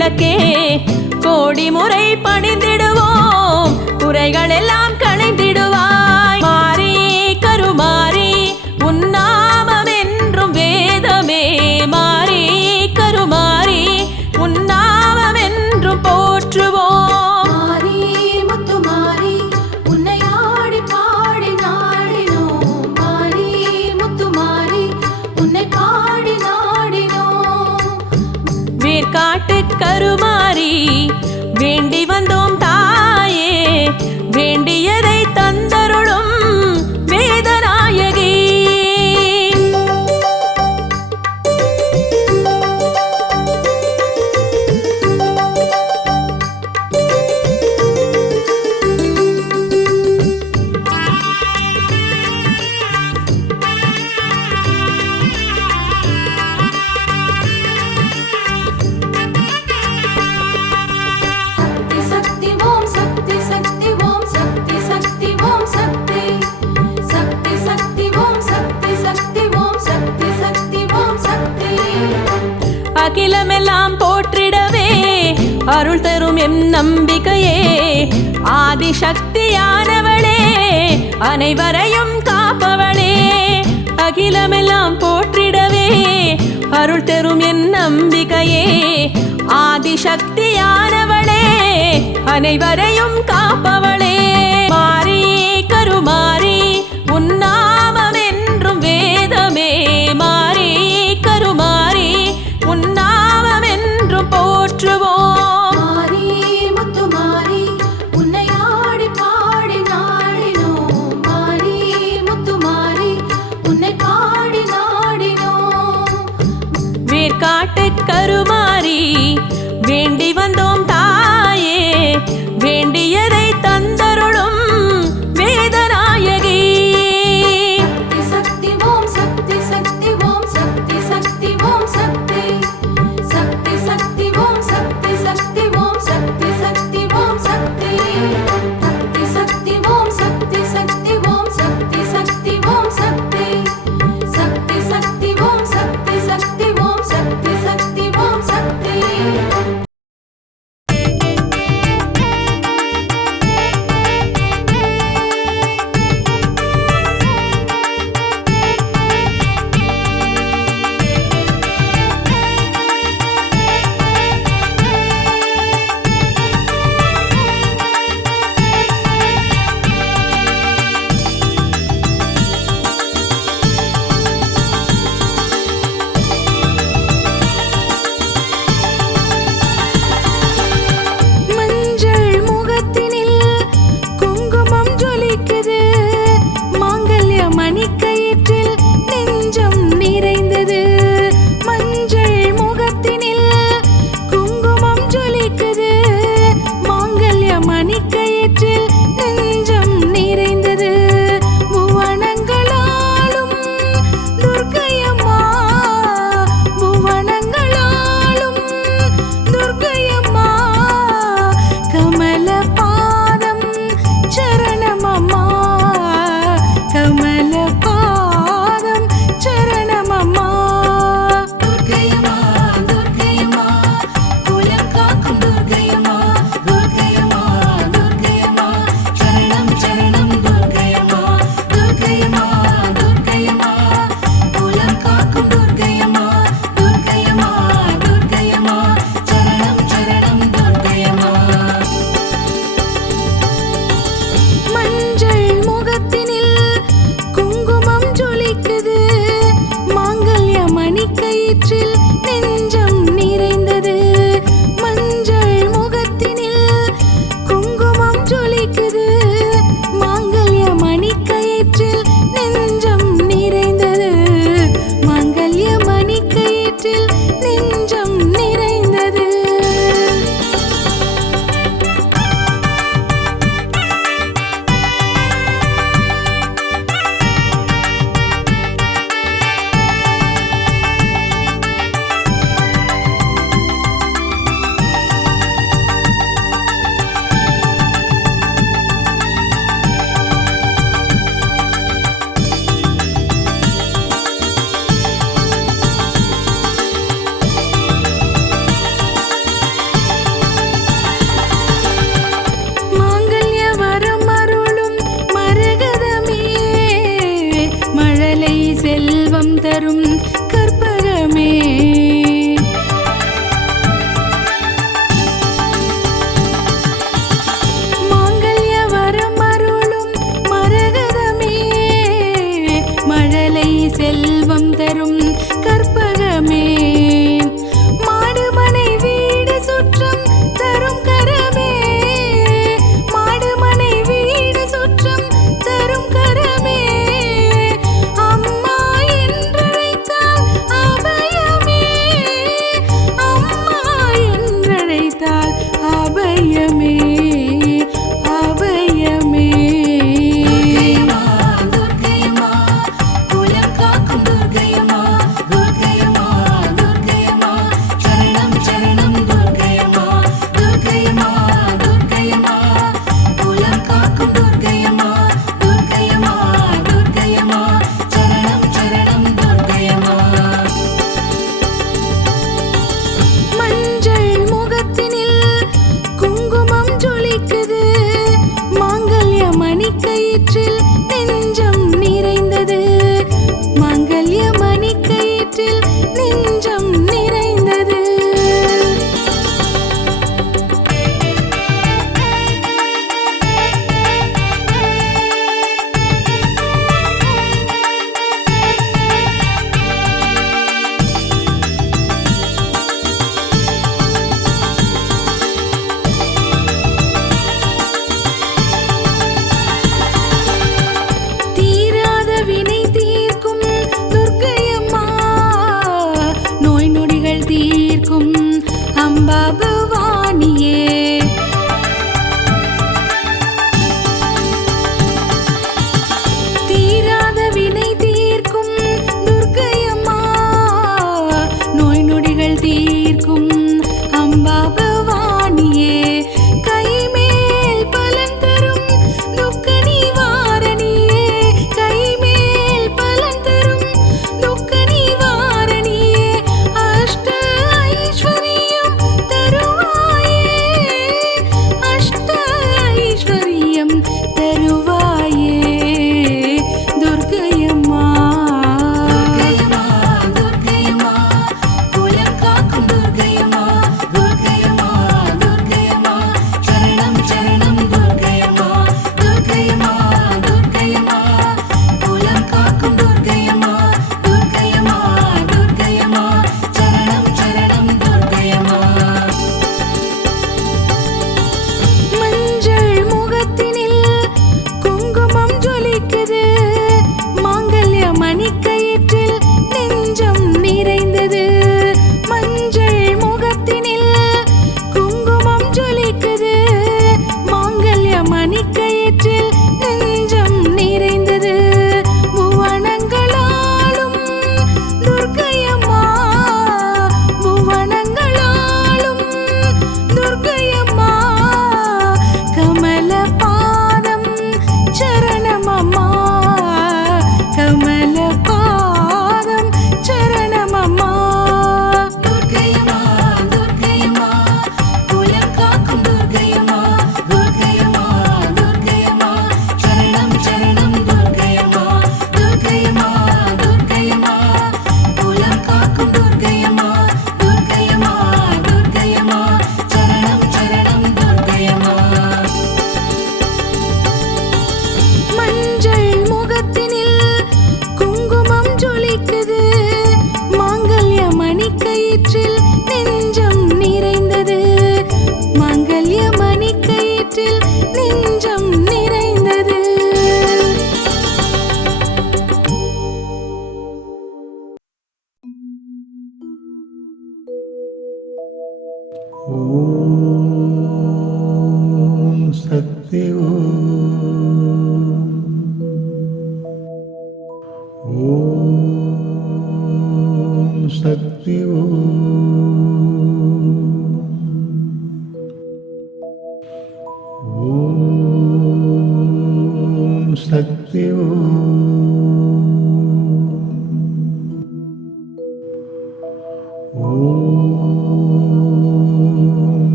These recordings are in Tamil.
விளக்கே கோடி முறை பணிந்திடுவோம். குறைகள் எல்லாம் அருள் தரும் எம் நம்பிக்கையே. ஆதிசக்தியானவளே அனைவரையும் காப்பவளே. அகிலமெல்லாம் போற்றிடவே அருள் தரும் என் நம்பிக்கையே. ஆதிசக்தியானவளே அனைவரையும் காப்பவளே. காட்டு கருமாறி வேண்டி வந்தோம் தாயே வேண்டியதை बाबा ഓം സക്തി ഓം സക്തി ഓം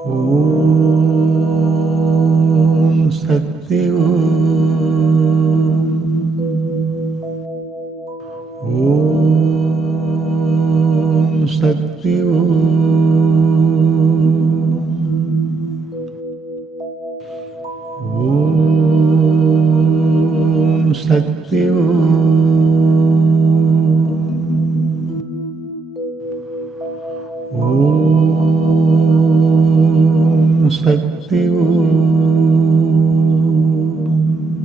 ॐ सत्यम्